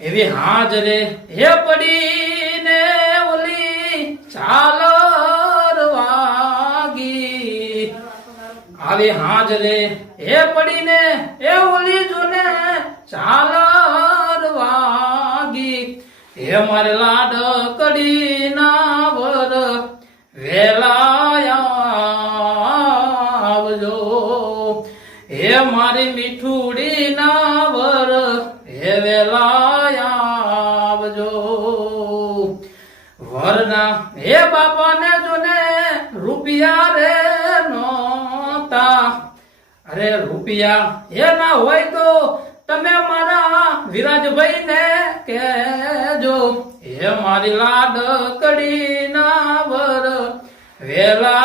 એવી હાજરે હે પડીને ઓલી ચાલર વાગી, આવી હાજરે હે પડીને એ ઓલી જોને ચાલર વાગી, હે મારે લાડ કડી ના વર વેલાયા આવજો, હે મારી મીઠુડી ના વર હે વેલાયા આવજો. વરના હે બાપાને જોને રૂપિયા રે નોતા, અરે રૂપિયા હે ના હોય તો તમે મારા વિરાજભાઈ ને કહેજો, હે મારી લાડ કડી ના વર વેલા